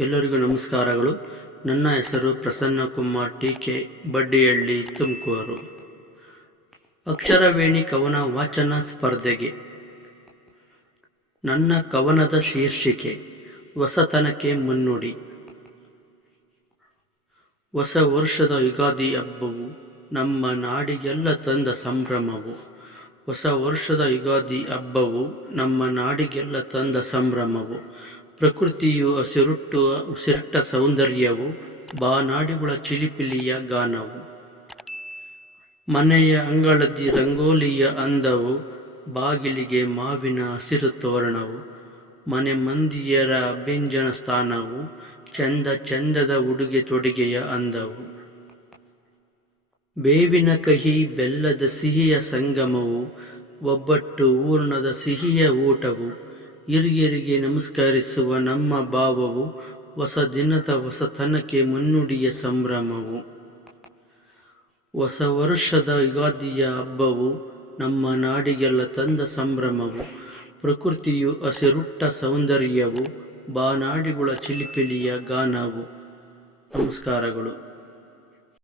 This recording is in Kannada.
ಎಲ್ಲರಿಗೂ ನಮಸ್ಕಾರಗಳು. ನನ್ನ ಹೆಸರು ಪ್ರಸನ್ನ ಕುಮಾರ್ ಟಿ.ಕೆ. ಬಡ್ಡಿಹಳ್ಳಿ, ತುಮಕೂರು. ಅಕ್ಷರವೇಣಿ ಕವನ ವಾಚನ ಸ್ಪರ್ಧೆಗೆ ನನ್ನ ಕವನದ ಶೀರ್ಷಿಕೆ ಹೊಸತನಕ್ಕೆ ಮುನ್ನುಡಿ. ಹೊಸ ವರ್ಷದ ಯುಗಾದಿ ಹಬ್ಬವು ನಮ್ಮ ನಾಡಿಗೆಲ್ಲ ತಂದ ಸಂಭ್ರಮವು. ಹೊಸ ವರ್ಷದ ಯುಗಾದಿ ಹಬ್ಬವು ನಮ್ಮ ನಾಡಿಗೆಲ್ಲ ತಂದ ಸಂಭ್ರಮವು. ಪ್ರಕೃತಿಯು ಉಸಿರುಟ್ಟ ಸೌಂದರ್ಯವು, ಬಾನಾಡಿಗಳ ಚಿಲಿಪಿಲಿಯ ಗಾನವು. ಮನೆಯ ಅಂಗಳದಿ ರಂಗೋಲಿಯ ಅಂದವು, ಬಾಗಿಲಿಗೆ ಮಾವಿನ ಹಸಿರು ತೋರಣವು. ಮನೆ ಮಂದಿಯರ ಅಭ್ಯಂಜನ ಸ್ಥಾನವು, ಚಂದದ ಉಡುಗೆ ತೊಡುಗೆಯ ಅಂದವು. ಬೇವಿನ ಕಹಿ ಬೆಲ್ಲದ ಸಿಹಿಯ ಸಂಗಮವು, ಒಬ್ಬಟ್ಟು ಹೂರ್ಣದ ಸಿಹಿಯ ಊಟವು. ಹಿರಿಯರಿಗೆ ನಮಸ್ಕರಿಸುವ ನಮ್ಮ ಭಾವವು, ಹೊಸ ದಿನದ ಹೊಸತನಕ್ಕೆ ಮುನ್ನುಡಿಯ ಸಂಭ್ರಮವು. ಹೊಸ ವರ್ಷದ ಯುಗಾದಿಯ ಹಬ್ಬವು ನಮ್ಮ ನಾಡಿಗೆಲ್ಲ ತಂದ ಸಂಭ್ರಮವು. ಪ್ರಕೃತಿಯು ಹಸಿರುಟ್ಟ ಸೌಂದರ್ಯವು, ಬಾನಾಡಿಗಳ ಚಿಲಿಪಿಲಿಯ ಗಾನವು. ನಮಸ್ಕಾರಗಳು.